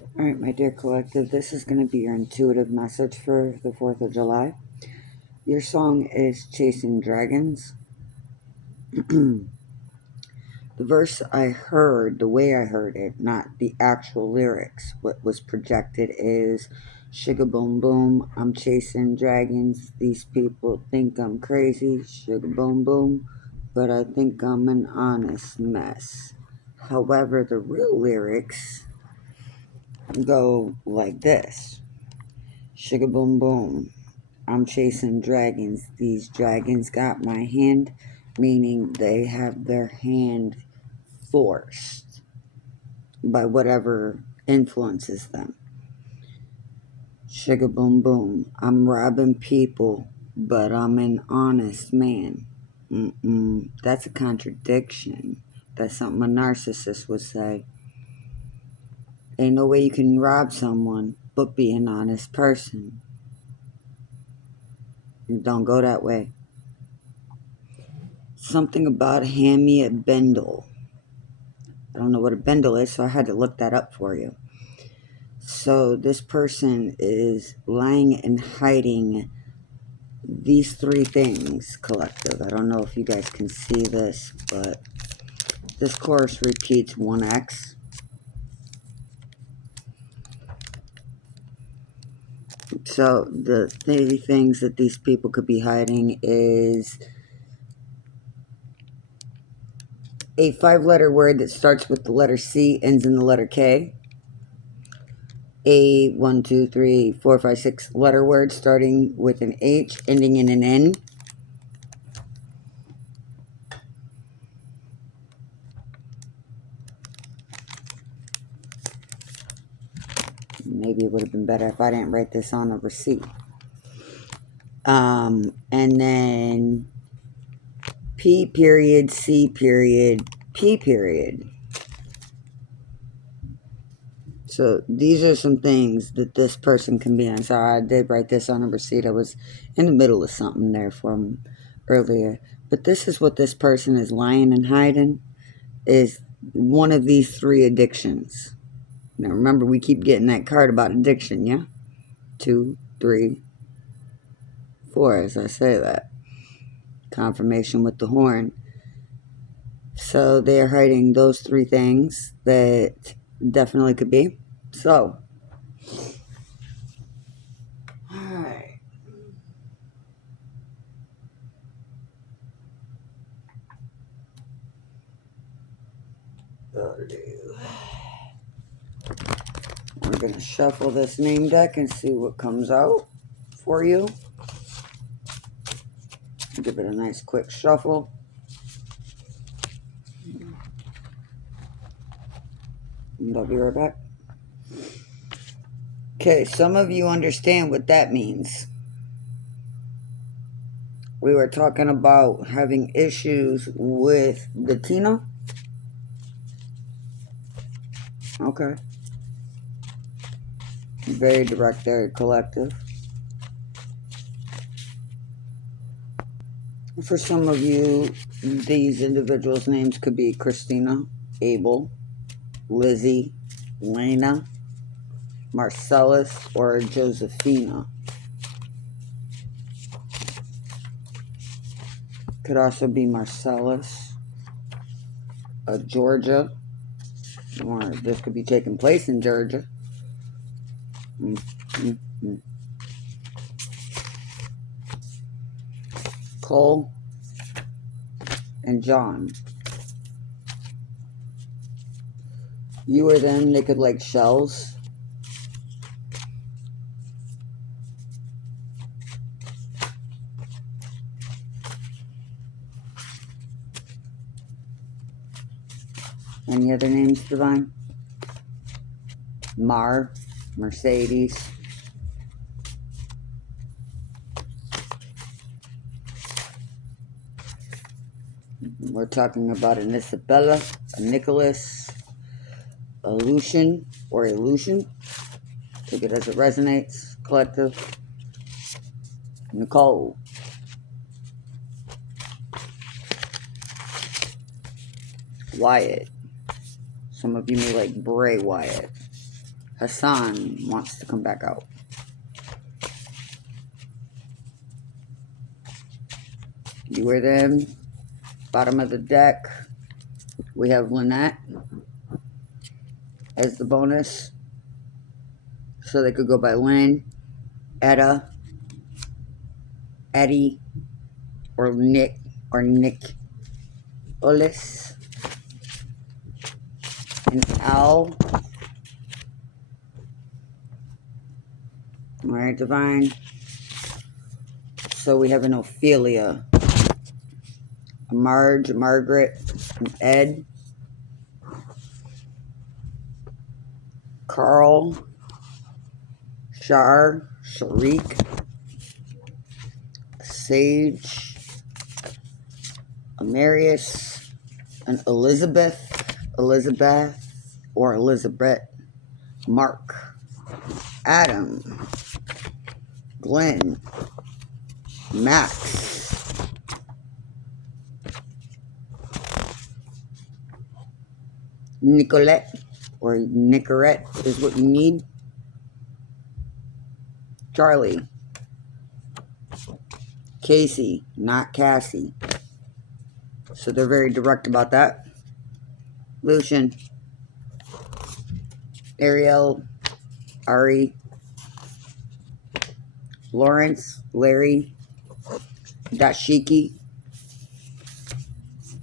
Alright, my dear collective, this is going to be your intuitive message for the 4th of July. Your song is Chasing Dragons. The verse I heard, the way I heard it, not the actual lyrics, what was projected is sugar boom boom, I'm chasing dragons, these people think I'm crazy, sugar boom boom, but I think I'm an honest mess. However, the real lyrics go like this. Sugar boom boom, I'm chasing dragons. These dragons got my hand, meaning they have their hand forced by whatever influences them. Sugar boom boom, I'm robbing people, but I'm an honest man. That's a contradiction. That's something a narcissist would say. Ain't no way you can rob someone but be an honest person. Don't go that way. Something about hand me a bundle. I don't know what a bundle is, so I had to look that up for you. So this person is lying and hiding these three things, collective. I don't know if you guys can see this, but this chorus repeats 1x. So the three things that these people could be hiding is a 5-letter word that starts with the letter C, ends in the letter K. A 1, 2, 3, 4, 5, 6 letter word starting with an H, ending in an N. Maybe it would have been better if I didn't write this on a receipt. And then P period, C period, P period. So these are some things that this person can be on. Sorry, I did write this on a receipt. I was in the middle of something there from earlier. But this is what this person is lying and hiding, is one of these three addictions. Now remember, we keep getting that card about addiction, yeah? 2, 3, 4, as I say that. Confirmation with the horn. So they are hiding those three things that definitely could be. So, alright. We're going to shuffle this name deck and see what comes out for you. Give it a nice quick shuffle. And I'll be right back. Okay, some of you understand what that means. We were talking about having issues with the Tina. Okay. Very direct, very collective. For some of you, these individuals' names could be Christina, Abel, Lizzie, Lena, Marcellus, or Josephina. Could also be Marcellus, Georgia, or this could be taking place in Georgia. Cole and John. You or them, they could like shells. Any other names, Divine? Mercedes. We're talking about an Isabella, a Nicholas, a Lucian, or a Lucian. Take it as it resonates. Collective. Nicole. Wyatt. Some of you may like Bray Wyatt. Hassan wants to come back out. You were them. Bottom of the deck, we have Lynette as the bonus. So they could go by Lynn, Etta, Eddie, or Nick, Olis, and Al. Alright, Divine. So we have an Ophelia, a Marge, a Margaret, an Ed, Carl, Shar, Sharik, Sage, a Marius, an Elizabeth, or Elizabeth, Mark, Adam, Glenn, Max, Nicolette, or Nicorette is what you need, Charlie, Casey, not Cassie. So they're very direct about that. Lucian, Ariel, Ari, Lawrence, Larry, Dashiki,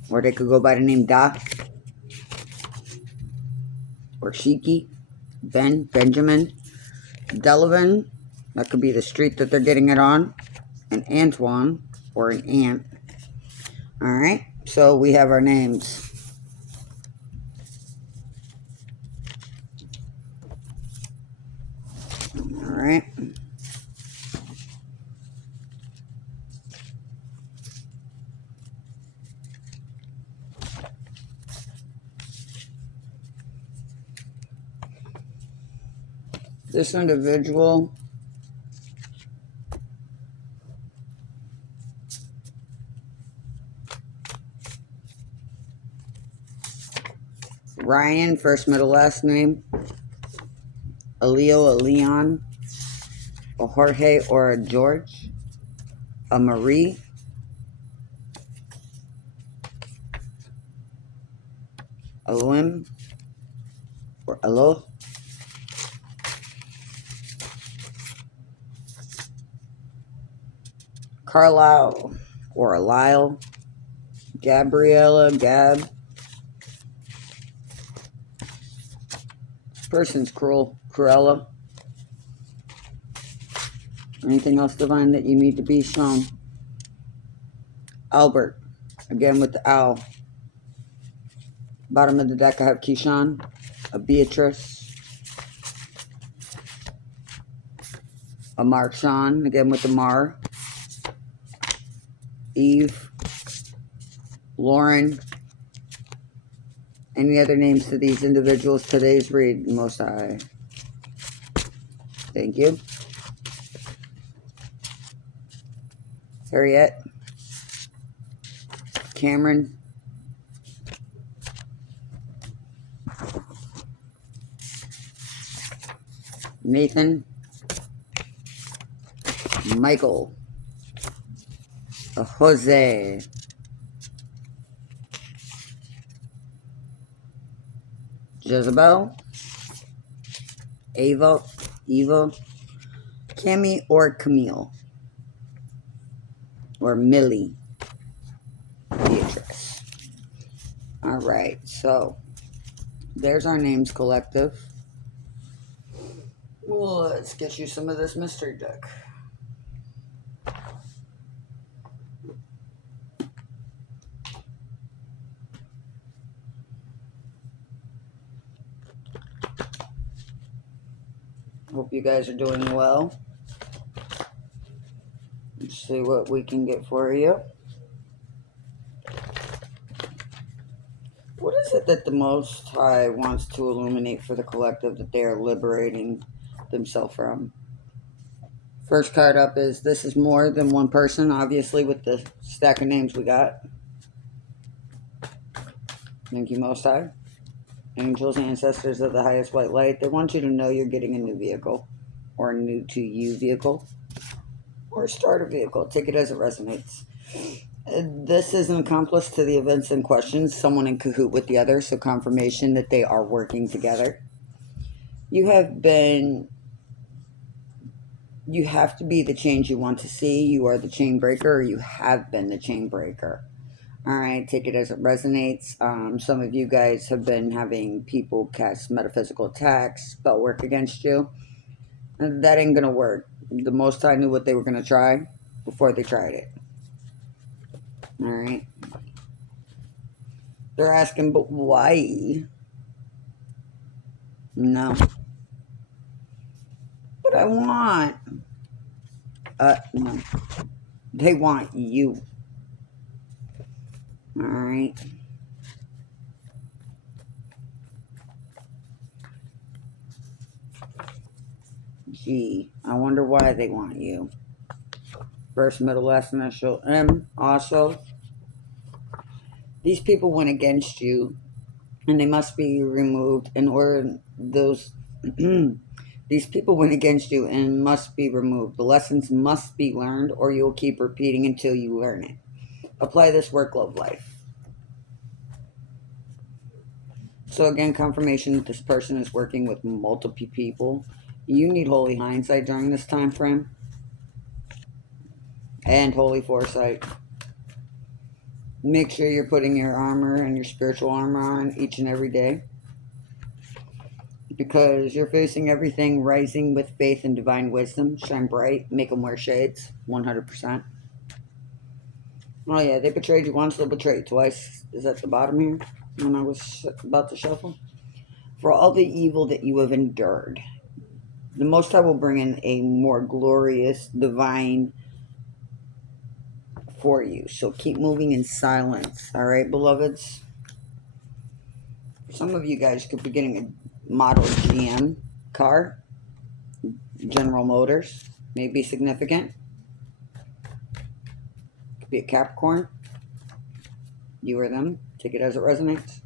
or they could go by the name Da, or Shiki, Ben, Benjamin, Delavan, that could be the street that they're getting it on, and Antoine, or an Ant. Alright, so we have our names. Alright. This individual Ryan, first, middle, last name, a Leo, a Leon, a Jorge or a George, a Marie, a Lim or Alo, Carlisle or a Lyle, Gabriella, Gab. Person's Cruella. Anything else, Divine, that you need to be shown? Albert, again with the owl. Bottom of the deck I have Keyshawn, a Beatrice, a Marshawn, again with the Mar, Eve, Lauren. Any other names to these individuals? Today's read, Most High. Thank you. Harriet, Cameron, Nathan, Michael, Jose, Jezebel, Eva, Cammy or Camille, or Millie, Beatrice. Alright, so there's our names collective. Well, let's get you some of this mystery deck. Hope you guys are doing well. Let's see what we can get for you. What is it that the Most High wants to illuminate for the collective that they are liberating themselves from? First card up is this is more than one person, obviously, with the stack of names we got. Thank you, Most High. Angels, ancestors of the highest white light, they want you to know you're getting a new vehicle or a new to you vehicle or a starter vehicle. Take it as it resonates. This is an accomplice to the events in question, someone in cahoot with the other, so confirmation that they are working together. You have to be the change you want to see. You are the chain breaker, or you have been the chain breaker. All right, take it as it resonates. Some of you guys have been having people cast metaphysical attacks, spell work against you. That ain't gonna work. The Most High knew what they were gonna try before they tried it. All right. They're asking, but why? No. But I want. No. They want you. All right. Gee, I wonder why they want you. First, middle, last initial M. Also, these people went against you, and they must be removed in order those. These people went against you and must be removed. The lessons must be learned, or you'll keep repeating until you learn it. Apply this work, love, life. So again, confirmation that this person is working with multiple people. You need holy hindsight during this time frame. And holy foresight. Make sure you're putting your armor and your spiritual armor on each and every day. Because you're facing everything rising with faith and divine wisdom. Shine bright. Make them wear shades. 100%. Oh yeah, they betrayed you once, they'll betray you twice. Is at the bottom here when I was about to shuffle. For all the evil that you have endured, the Most High will bring in a more glorious, divine for you. So keep moving in silence. All right, beloveds? Some of you guys could be getting a model GM car. General Motors may be significant. Could be a Capricorn. You or them. Take it as it resonates.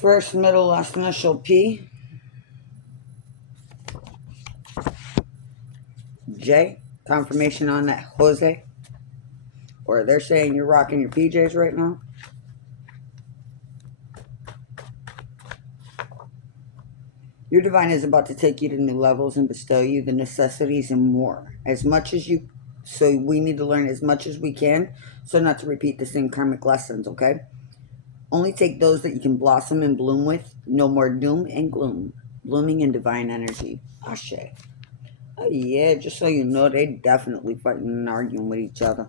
First, middle, last initial P. J. Confirmation on that, Jose. Or they're saying you're rocking your PJs right now. Your divine is about to take you to new levels and bestow you the necessities and more. As much as you... So we need to learn as much as we can so not to repeat the same karmic lessons, okay? Only take those that you can blossom and bloom with. No more doom and gloom. Blooming in divine energy. Ashe. Oh yeah, just so you know, they definitely fighting and arguing with each other.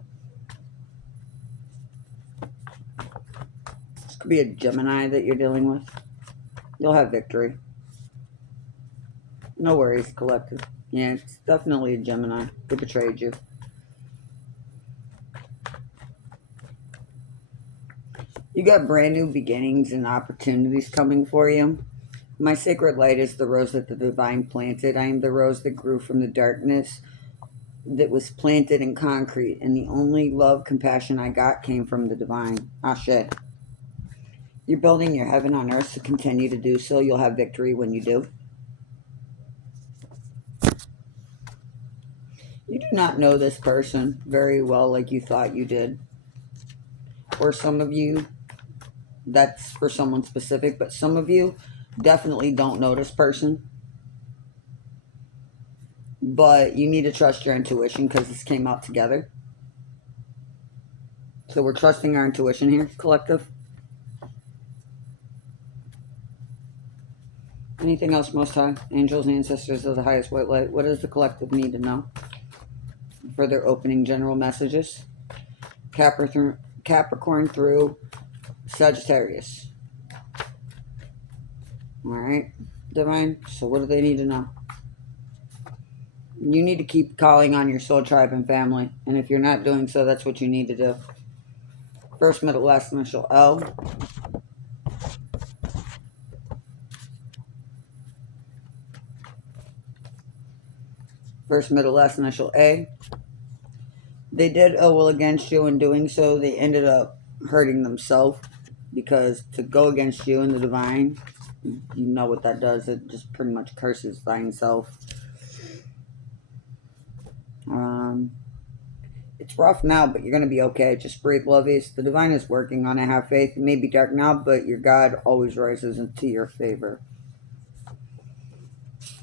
This could be a Gemini that you're dealing with. You'll have victory. No worries, collective. Yeah, it's definitely a Gemini. They betrayed you. You got brand new beginnings and opportunities coming for you. My sacred light is the rose that the divine planted. I am the rose that grew from the darkness that was planted in concrete. And the only love, compassion I got came from the divine. Ashe. You're building your heaven on earth, so continue to do so. You'll have victory when you do. You do not know this person very well like you thought you did. Or some of you, that's for someone specific, but some of you definitely don't know this person. But you need to trust your intuition because this came out together. So we're trusting our intuition here, collective. Anything else, Most High? Angels, ancestors of the highest white light. What does the collective need to know for their opening general messages? Capricorn through Sagittarius. Alright, divine. So what do they need to know? You need to keep calling on your soul tribe and family. And if you're not doing so, that's what you need to do. First, middle, last initial L. First, middle, last initial A. They did ill will against you. In doing so, they ended up hurting themselves. because to go against you and the divine, you know what that does. It just pretty much curses thine self. It's rough now, but you're going to be okay. Just breathe, lovies. The divine is working on it. Have faith. It may be dark now, but your God always rises into your favor.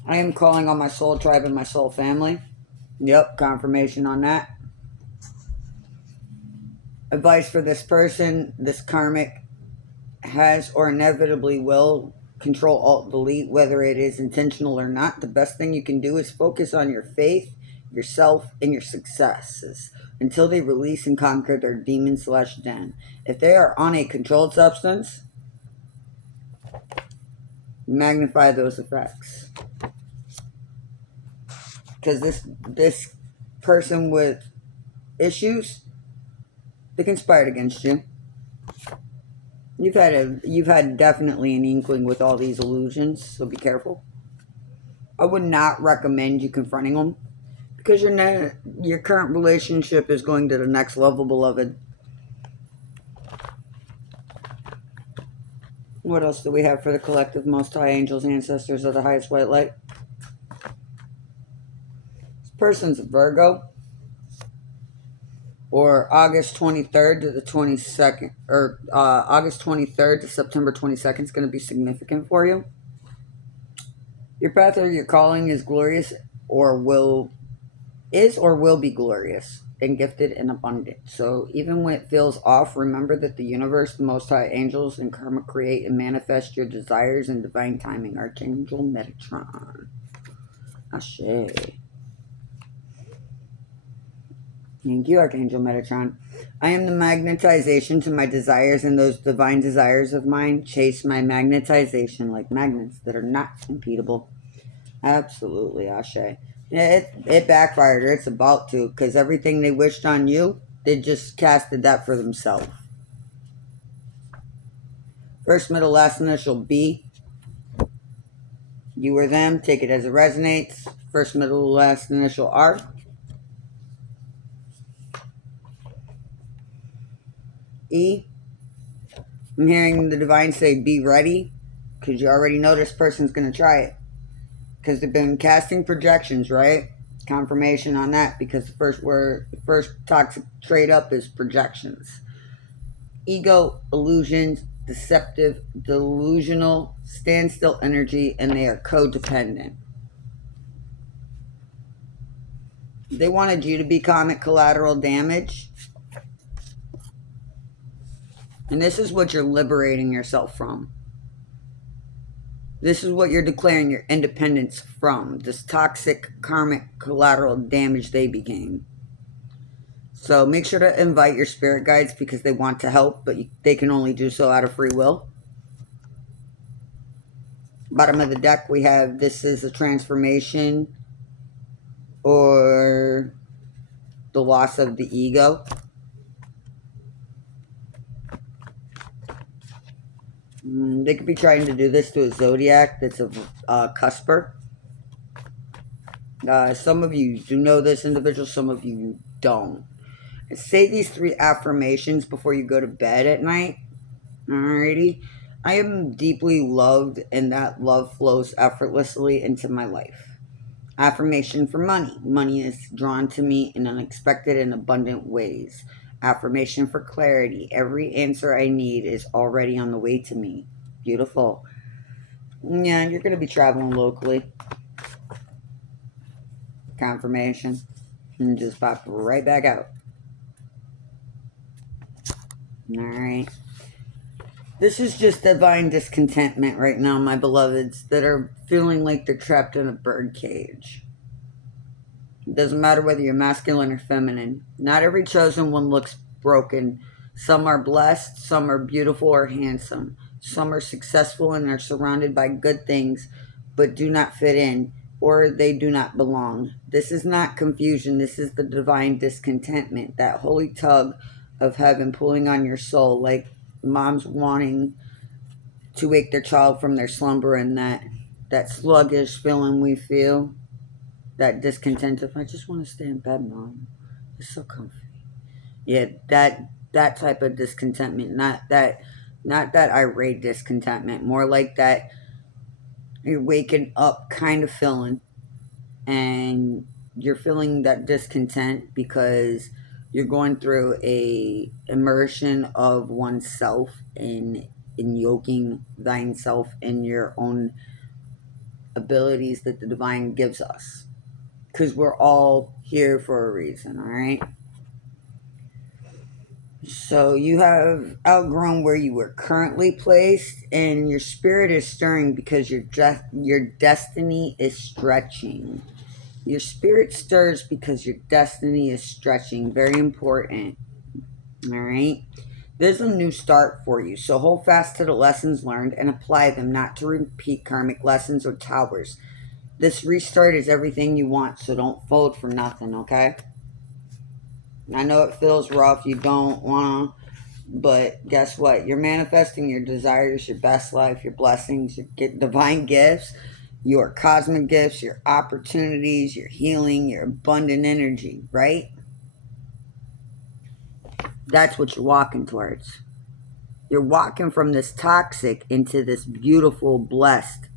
I am calling on my soul tribe and my soul family. Yep, confirmation on that. Advice for this person, this karmic has or inevitably will control alt delete, whether it is intentional or not. The best thing you can do is focus on your faith, yourself, and your successes until they release and conquer their demon / den. If they are on a controlled substance, magnify those effects. Because this person with issues, they conspired against you. You've had definitely an inkling with all these illusions, so be careful. I would not recommend you confronting them because your current relationship is going to the next level, beloved. What else do we have for the collective most high angels, ancestors of the highest white light? This person's a Virgo, or August 23rd to the 22nd, or August 23rd to September 22nd is going to be significant for you. Your path or your calling is glorious or will be glorious and gifted and abundant. So even when it feels off, remember that the universe, the most high angels, and karma create and manifest your desires in divine timing. Archangel Metatron. Ashe. Thank you, Archangel Metatron. I am the magnetization to my desires, and those divine desires of mine chase my magnetization like magnets that are not impedable. Absolutely, Ashe. Yeah, it backfired, or it's about to, because everything they wished on you, they just casted that for themselves. First, middle, last initial B. You or them, take it as it resonates. First, middle, last initial R. E. I'm hearing the divine say, be ready, because you already know this person's going to try it. Because they've been casting projections, right? Confirmation on that, because the first toxic trade up is projections. Ego, illusions, deceptive, delusional, standstill energy, and they are codependent. They wanted you to be karmic collateral damage. And this is what you're liberating yourself from. This is what you're declaring your independence from. This toxic karmic collateral damage they became. So make sure to invite your spirit guides because they want to help, but they can only do so out of free will. Bottom of the deck, we have this is a transformation or the loss of the ego. They could be trying to do this to a zodiac that's a cusper. Some of you do know this individual, some of you don't. Say these 3 affirmations before you go to bed at night. Alrighty. I am deeply loved, and that love flows effortlessly into my life. Affirmation for money. Money is drawn to me in unexpected and abundant ways. Affirmation for clarity. Every answer I need is already on the way to me. Beautiful. Yeah, you're going to be traveling locally. Confirmation. And just pop right back out. Alright. This is just divine discontentment right now, my beloveds, that are feeling like they're trapped in a bird cage. It doesn't matter whether you're masculine or feminine. Not every chosen one looks broken. Some are blessed, some are beautiful or handsome. Some are successful and are surrounded by good things, but do not fit in, or they do not belong. This is not confusion. This is the divine discontentment, that holy tug of heaven pulling on your soul, like moms wanting to wake their child from their slumber, and that sluggish feeling we feel, that discontent of, I just want to stay in bed, Mom. It's so comfy. Yeah, that type of discontentment, not that Not that irate discontentment, more like that you're waking up kind of feeling, and you're feeling that discontent because you're going through a immersion of oneself in yoking thyself in your own abilities that the divine gives us, because we're all here for a reason. All right, so you have outgrown where you were currently placed, and your spirit is stirring because your destiny is stretching. Your spirit stirs because your destiny is stretching. Very important. All right. There's a new start for you. So hold fast to the lessons learned and apply them, not to repeat karmic lessons or towers. This restart is everything you want, so don't fold for nothing, okay? I know it feels rough. You don't want to, but guess what? You're manifesting your desires, your best life, your blessings, your divine gifts, your cosmic gifts, your opportunities, your healing, your abundant energy, right? That's what you're walking towards. You're walking from this toxic into this beautiful, blessed,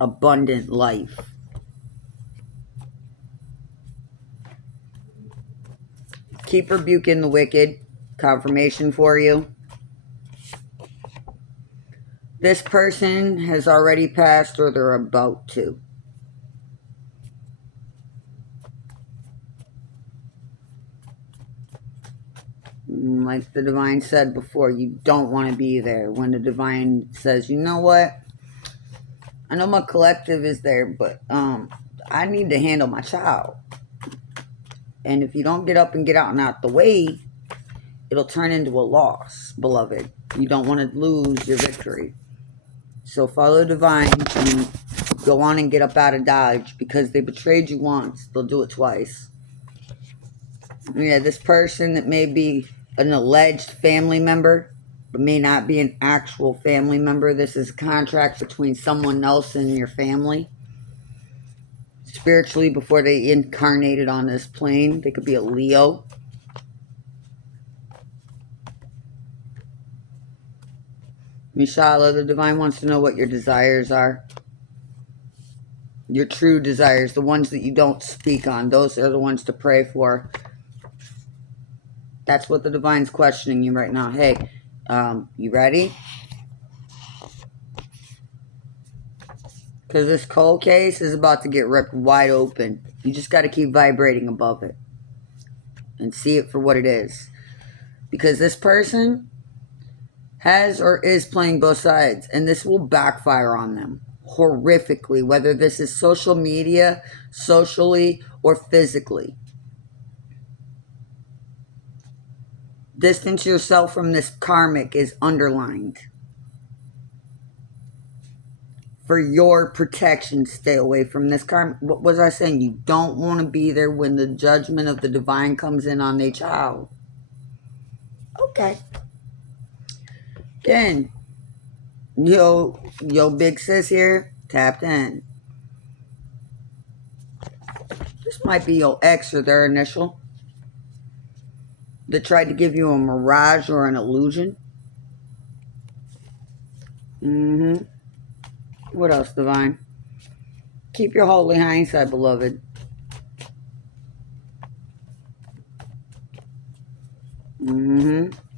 abundant life. Keep rebuking the wicked. Confirmation for you. This person has already passed or they're about to. Like the divine said before, you don't want to be there. When the divine says, you know what? I know my collective is there, but I need to handle my child. And if you don't get up and get out and out the way, it'll turn into a loss, beloved. You don't want to lose your victory. So follow divine and go on and get up out of Dodge, because they betrayed you once. They'll do it twice. Yeah, this person that may be an alleged family member, but may not be an actual family member. This is a contract between someone else and your family. Spiritually, before they incarnated on this plane, they could be a Leo. Mishala, the divine wants to know what your desires are. Your true desires, the ones that you don't speak on. Those are the ones to pray for. That's what the divine's questioning you right now. Hey, you ready? Because this cold case is about to get ripped wide open. You just got to keep vibrating above it and see it for what it is. Because this person has or is playing both sides, and this will backfire on them horrifically, whether this is social media, socially, or physically. Distance yourself from this karmic is underlined. For your protection, stay away from this karmic. What was I saying? You don't want to be there when the judgment of the divine comes in on their child. Okay. Then, yo big sis here, tapped in. This might be your ex or their initial that tried to give you a mirage or an illusion. What else, divine? Keep your holy hindsight, beloved.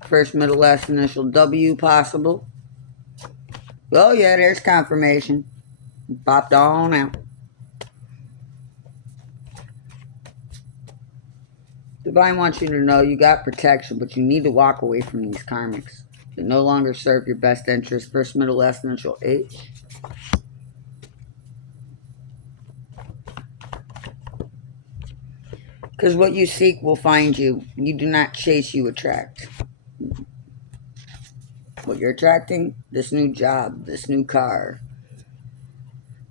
First, middle, last initial W possible. Oh yeah, there's confirmation. Popped on out. Divine wants you to know you got protection, but you need to walk away from these karmics. They no longer serve your best interest. First, middle, last initial H. Because what you seek will find you. You do not chase, you attract. What you're attracting? This new job, this new car,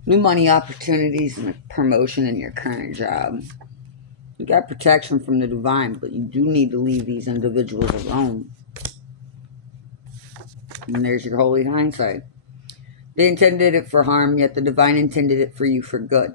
new money opportunities, and a promotion in your current job. You got protection from the divine, but you do need to leave these individuals alone. And there's your holy hindsight. They intended it for harm, yet the divine intended it for you for good.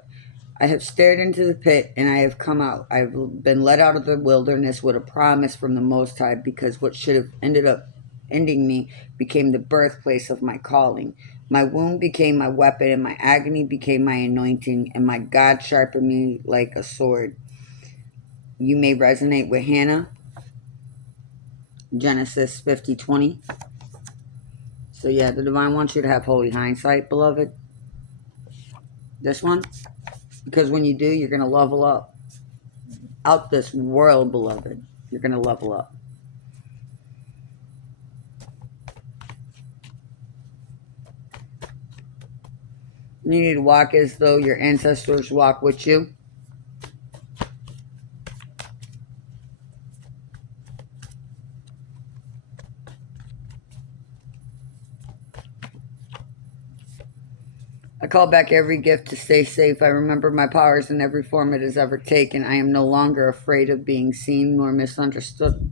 I have stared into the pit, and I have come out. I have been led out of the wilderness with a promise from the Most High, because what should have ended up ending me became the birthplace of my calling. My wound became my weapon, and my agony became my anointing, and my God sharpened me like a sword. You may resonate with Hannah, Genesis 50:20. So yeah, the divine wants you to have holy hindsight, beloved. This one. Because when you do, you're going to level up. Out this world, beloved. You're going to level up. You need to walk as though your ancestors walk with you. I call back every gift to stay safe. I remember my powers in every form it has ever taken. I am no longer afraid of being seen nor misunderstood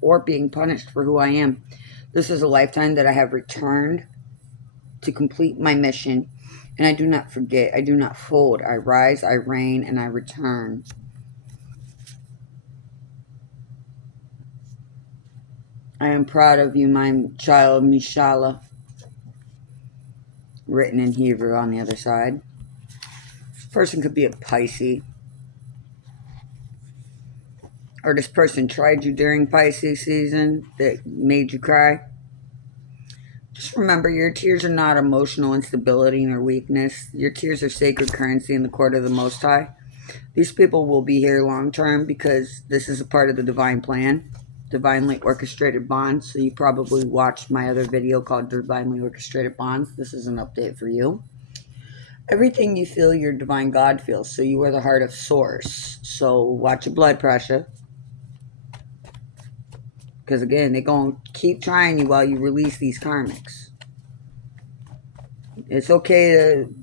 or being punished for who I am. This is a lifetime that I have returned to complete my mission, and I do not forget. I do not fold. I rise, I reign, and I return. I am proud of you, my child, Mishala. Written in Hebrew on the other side. This person could be a Pisces. Or this person tried you during Pisces season that made you cry. Just remember, your tears are not emotional instability nor weakness. Your tears are sacred currency in the court of the Most High. These people will be here long term because this is a part of the divine plan, divinely orchestrated bonds. So you probably watched my other video called Divinely Orchestrated Bonds. This is an update for you. Everything you feel, your divine God feels. So you are the heart of source. So watch your blood pressure. Because again, they're going to keep trying you while you release these karmics. It's okay to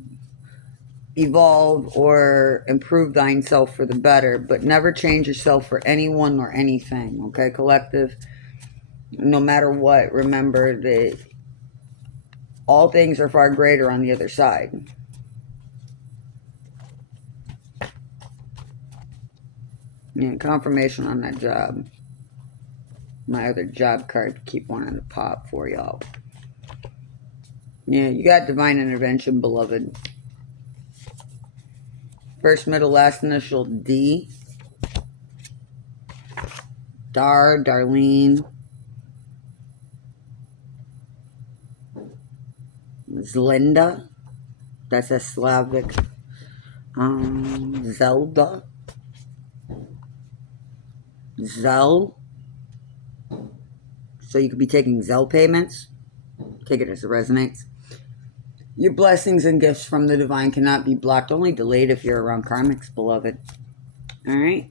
evolve or improve thine self for the better, but never change yourself for anyone or anything. Okay, collective? No matter what, remember that all things are far greater on the other side. Yeah, confirmation on that job. My other job card, keep one in the pop for y'all. Yeah, you got divine intervention, beloved. First, middle, last initial D. Darlene. Zlinda. That's a Slavic. Zelda. Zell. So you could be taking Zelle payments. Take it as it resonates. Your blessings and gifts from the divine cannot be blocked, only delayed if you're around karmics, beloved. Alright?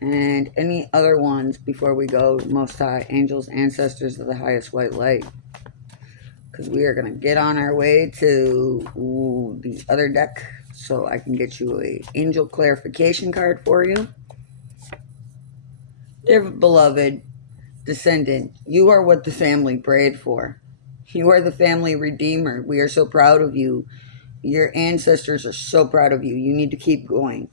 And any other ones before we go, Most High, angels, ancestors of the highest white light. Because we are going to get on our way to the other deck so I can get you a angel clarification card for you. Dear beloved descendant, you are what the family prayed for. You are the family redeemer. We are so proud of you. Your ancestors are so proud of you. You need to keep going.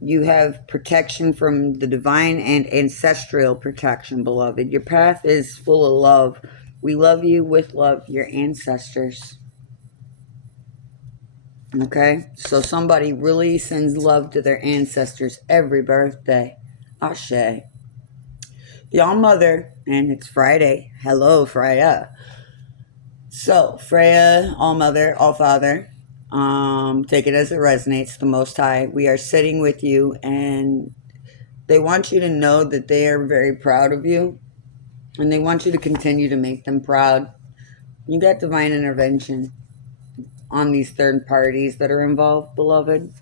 You have protection from the divine and ancestral protection, beloved. Your path is full of love. We love you with love, your ancestors. Okay? So somebody really sends love to their ancestors every birthday. Ashe. The All-Mother, and it's Friday. Hello, Freya. So, Freya, All-Mother, All-Father, take it as it resonates, the Most High. We are sitting with you, and they want you to know that they are very proud of you, and they want you to continue to make them proud. You got divine intervention on these third parties that are involved, beloved.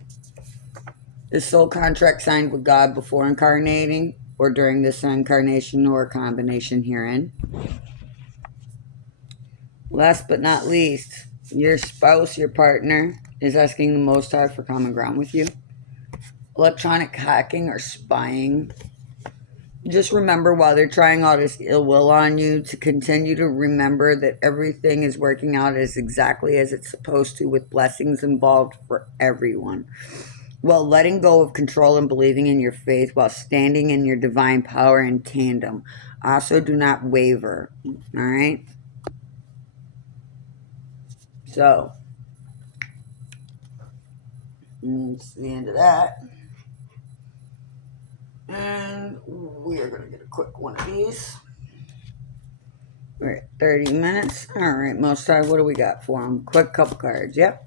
The soul contract signed with God before incarnating, or during this incarnation, or a combination herein. Last but not least, your spouse, your partner, is asking the Most High for common ground with you. Electronic hacking or spying. Just remember, while they're trying all this ill will on you, to continue to remember that everything is working out as exactly as it's supposed to, with blessings involved for everyone. While letting go of control and believing in your faith, while standing in your divine power in tandem. Also, do not waver. All right? So, that's the end of that. And we are going to get a quick one of these. We're at 30 minutes. All right, most time, what do we got for them? Quick couple cards. Yep.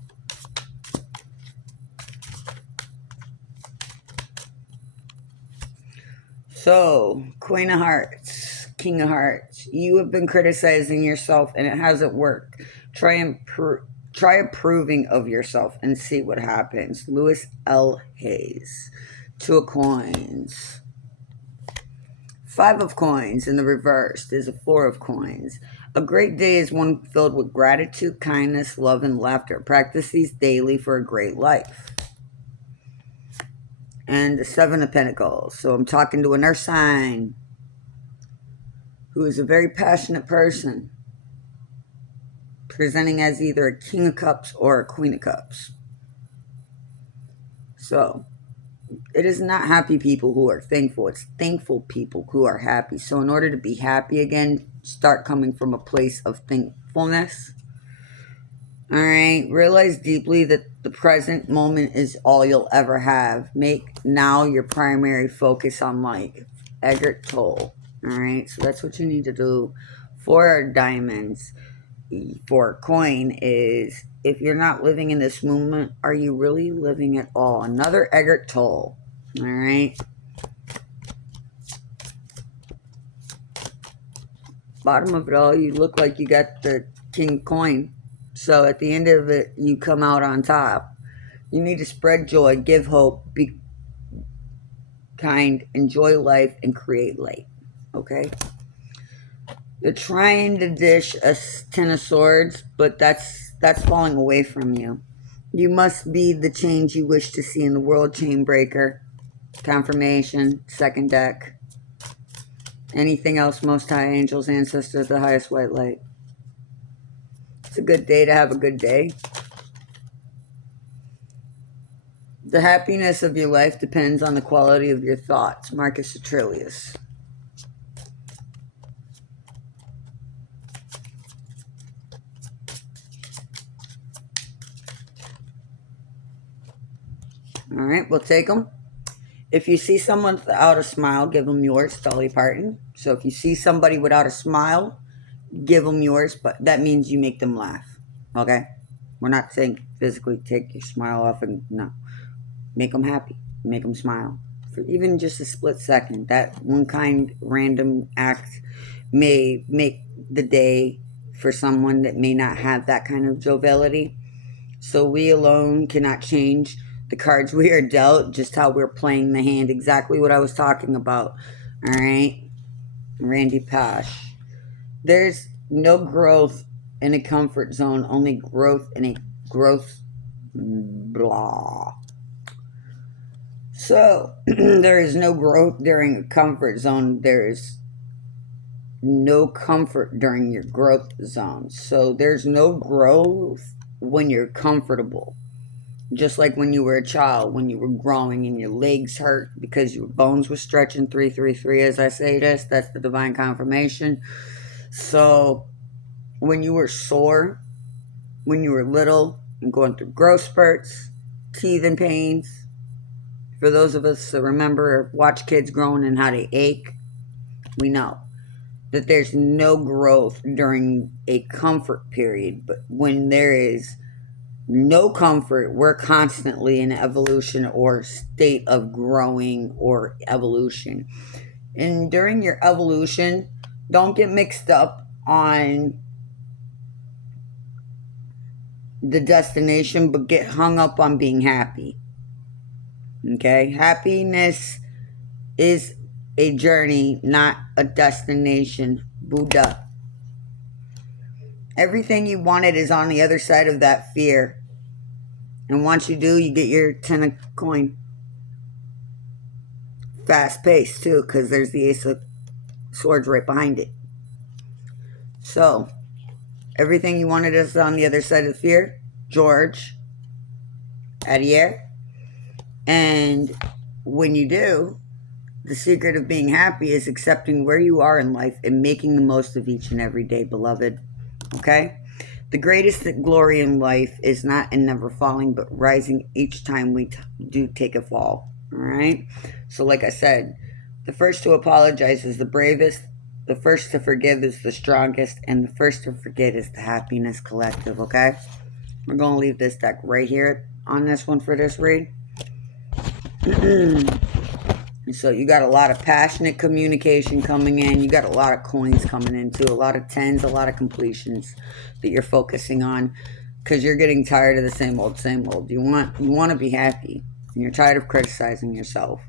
So, Queen of Hearts, King of Hearts. You have been criticizing yourself and it hasn't worked. Try approving of yourself and see what happens. Lewis L. Hayes. 2 of coins. 5 of coins in the reverse. There's a 4 of coins. A great day is one filled with gratitude, kindness, love, and laughter. Practice these daily for a great life. And the 7 of Pentacles. So I'm talking to an earth sign who is a very passionate person, presenting as either a King of Cups or a Queen of Cups. So it is not happy people who are thankful. It's thankful people who are happy. So in order to be happy again, start coming from a place of thankfulness. All right. Realize deeply that the present moment is all you'll ever have. Make now your primary focus on life. Eckhart Tolle. All right. So that's what you need to do. 4 diamonds. For a coin is, if you're not living in this moment, are you really living at all? Another Eckhart Tolle. All right. Bottom of it all, you look like you got the king coin. So at the end of it, you come out on top. You need to spread joy, give hope, be kind, enjoy life, and create light. Okay? You're trying to dish a 10 of swords, but that's falling away from you. You must be the change you wish to see in the world. Chain breaker. Confirmation. 2nd deck. Anything else, most high angels, ancestors, the highest white light. It's a good day to have a good day. The happiness of your life depends on the quality of your thoughts. Marcus Aurelius. All right, we'll take them. If you see someone without a smile, give them yours. Dolly Parton. So if you see somebody without a smile, give them yours, but that means you make them laugh. Okay? We're not saying physically take your smile off, and no. Make them happy. Make them smile. For even just a split second. That one kind random act may make the day for someone that may not have that kind of joviality. So we alone cannot change the cards we are dealt, just how we're playing the hand. Exactly what I was talking about. All right? Randy Pash. There's no growth in a comfort zone, only growth in a growth blah. So, there is no growth during a comfort zone. There is no comfort during your growth zone. So, there's no growth when you're comfortable. Just like when you were a child, when you were growing and your legs hurt because your bones were stretching. 333, as I say this, that's the divine confirmation. So, when you were sore, when you were little and going through growth spurts, teething pains, for those of us that remember, watch kids growing and how they ache, we know that there's no growth during a comfort period. But when there is no comfort, we're constantly in evolution or state of growing or evolution. And during your evolution, don't get mixed up on the destination, but get hung up on being happy. Okay? Happiness is a journey, not a destination. Buddha. Everything you wanted is on the other side of that fear. And once you do, you get your 10 of coin. Fast paced too, because there's the Ace of Swords right behind it. So, everything you wanted is on the other side of the fear. George Adier. And when you do, The secret of being happy is accepting where you are in life and making the most of each and every day, beloved. Okay? The greatest glory in life is not in never falling, but rising each time we do take a fall. All right? So, like I said, the first to apologize is the bravest, the first to forgive is the strongest, and the first to forget is the happiness collective. Okay? We're going to leave this deck right here on this one for this read. So you got a lot of passionate communication coming in. You got a lot of coins coming in too. A lot of tens, a lot of completions that you're focusing on because you're getting tired of the same old, same old. You want to be happy, and you're tired of criticizing yourself.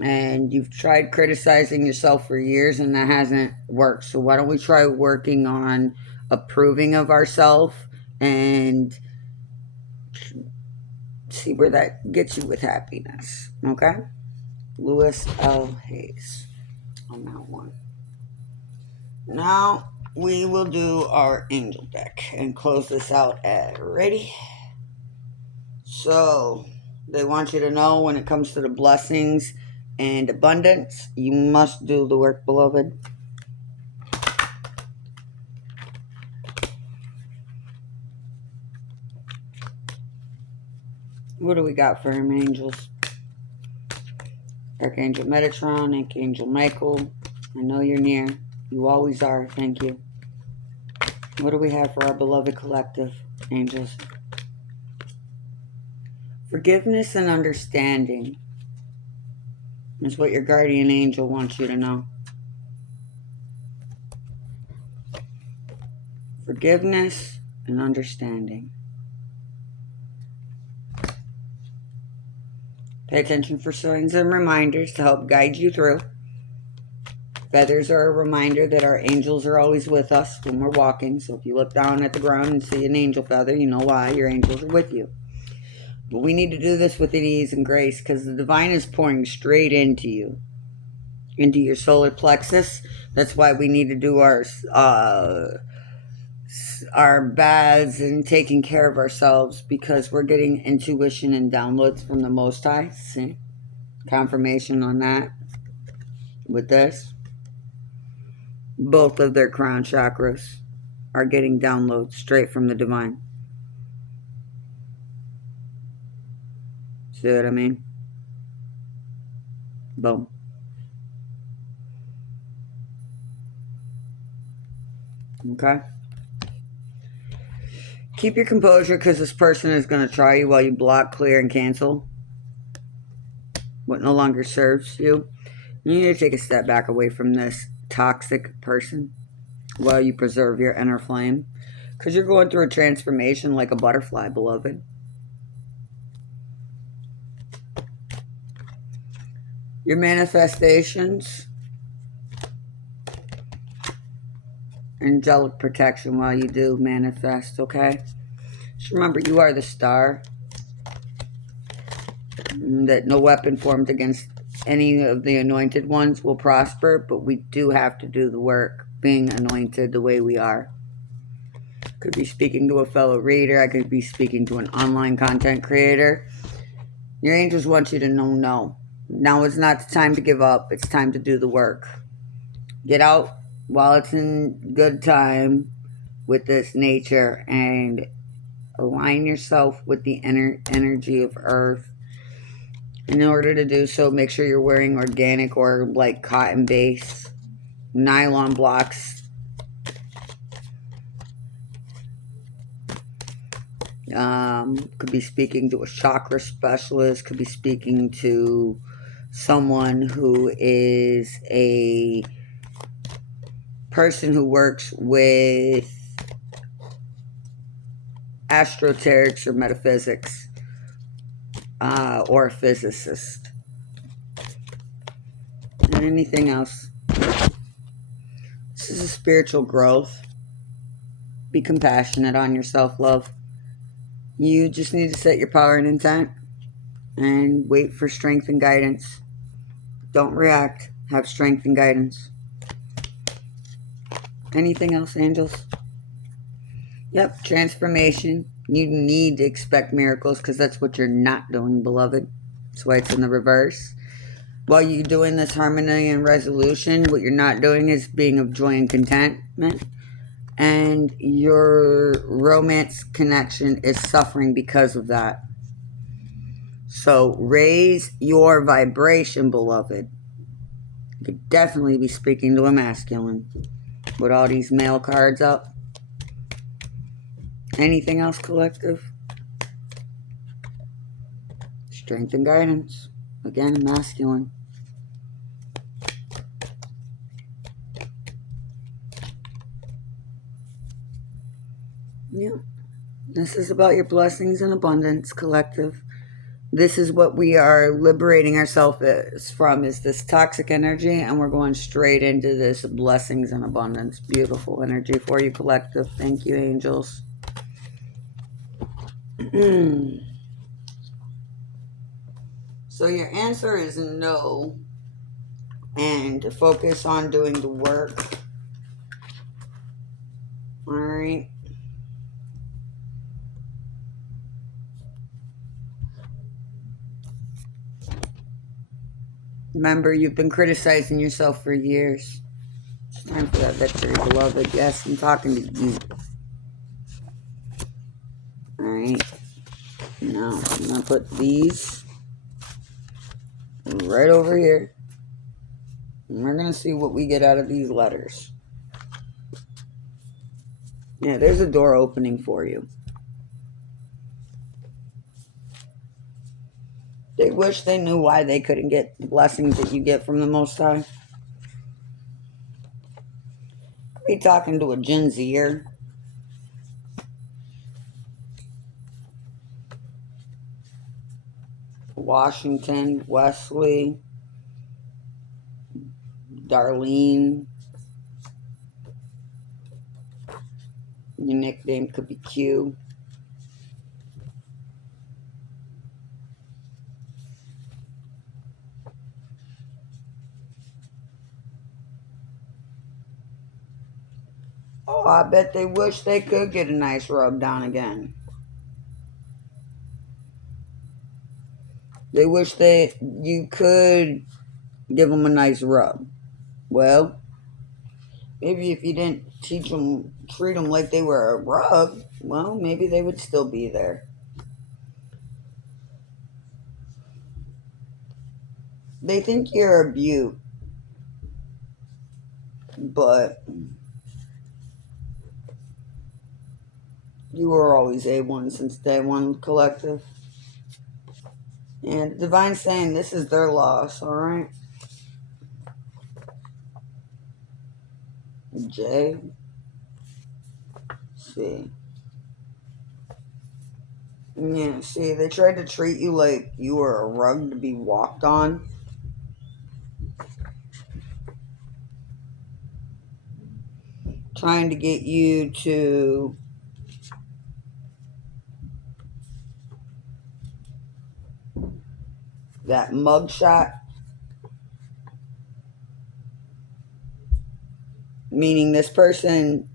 And you've tried criticizing yourself for years, and that hasn't worked. So why don't we try working on approving of ourselves and see where that gets you with happiness. Okay? Lewis L. Hayes on that one. Now we will do our angel deck and close this out at ready. So they want you to know when it comes to the blessings and abundance, you must do the work, beloved. What do we got for him, angels? Archangel Metatron, Archangel Michael, I know you're near. You always are. Thank you. What do we have for our beloved collective, angels? Forgiveness and understanding is what your guardian angel wants you to know. Forgiveness and understanding. Pay attention for signs and reminders to help guide you through. Feathers are a reminder that our angels are always with us when we're walking. So if you look down at the ground and see an angel feather, you know why. Your angels are with you. But we need to do this with ease and grace because the divine is pouring straight into you, into your solar plexus. That's why we need to do our baths and taking care of ourselves because we're getting intuition and downloads from the Most High. See? Confirmation on that with this. Both of their crown chakras are getting downloads straight from the divine. See what I mean? Boom. Okay? Keep your composure because this person is going to try you while you block, clear, and cancel what no longer serves you. You need to take a step back away from this toxic person while you preserve your inner flame because you're going through a transformation like a butterfly, beloved. Your manifestations, angelic protection while you do manifest, okay? Just remember, you are the star. That no weapon formed against any of the anointed ones will prosper, but we do have to do the work being anointed the way we are. Could be speaking to a fellow reader. I could be speaking to an online content creator. Your angels want you to know no. Now is not the time to give up. It's time to do the work. Get out while it's in good time with this nature and align yourself with the energy of Earth. In order to do so, make sure you're wearing organic or like cotton base, nylon blocks. Could be speaking to a chakra specialist, could be speaking to someone who is a person who works with astroterics or metaphysics. Or a physicist. And anything else. This is a spiritual growth. Be compassionate on yourself, love. You just need to set your power and intent and wait for strength and guidance. Don't react. Have strength and guidance. Anything else, angels? Yep, transformation. You need to expect miracles because that's what you're not doing, beloved. That's why it's in the reverse. while you're doing this harmony and resolution, what you're not doing is being of joy and contentment. And your romance connection is suffering because of that. So raise your vibration, beloved. You could definitely be speaking to a masculine with all these male cards up. Anything else, collective? Strength and guidance. Again, masculine. Yeah. This is about your blessings and abundance, collective. This is what we are liberating ourselves from, is this toxic energy, and we're going straight into this blessings and abundance. Beautiful energy for you, collective. Thank you, angels. So your answer is no, and to focus on doing the work. All right. Remember, you've been criticizing yourself for years. It's time for that victory, beloved. Yes, I'm talking to you. All right. Now, I'm going to put these right over here. And we're going to see what we get out of these letters. Yeah, there's a door opening for you. They wish they knew why they couldn't get the blessings that you get from the Most High. Be talking to a Gen Zer. Washington, Wesley, Darlene. Your nickname could be Q. Oh, I bet they wish they could get a nice rub down again. They wish you could give them a nice rub. Well, maybe if you didn't treat them like they were a rug, well, maybe they would still be there. They think you're a beaut, but you were always A1 since day one, collective. And Divine's saying this is their loss, alright? J. C. Yeah, see, they tried to treat you like you were a rug to be walked on. Trying to get you to that mugshot. Meaning this person,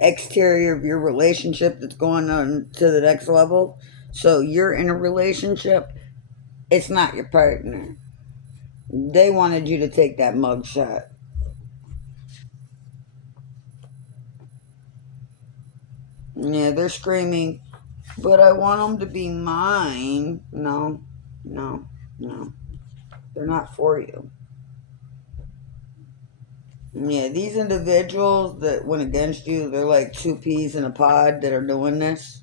exterior of your relationship that's going on to the next level. So you're in a relationship. It's not your partner. They wanted you to take that mugshot. Yeah, they're screaming, but I want them to be mine. No, no, no. They're not for you. Yeah, these individuals that went against you, they're like two peas in a pod that are doing this.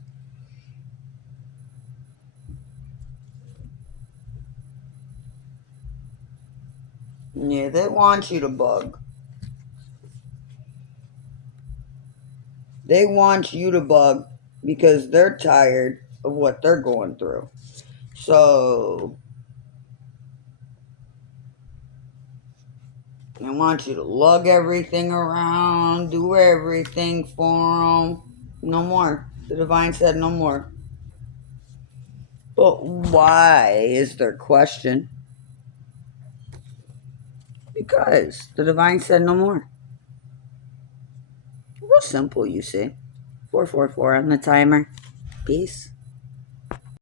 Yeah, they want you to bug. They want you to bug because they're tired of what they're going through. So, they want you to lug everything around, do everything for them. No more. The Divine said no more. But why is their question? Because the Divine said no more. Real simple, you see. 444 on the timer. Peace.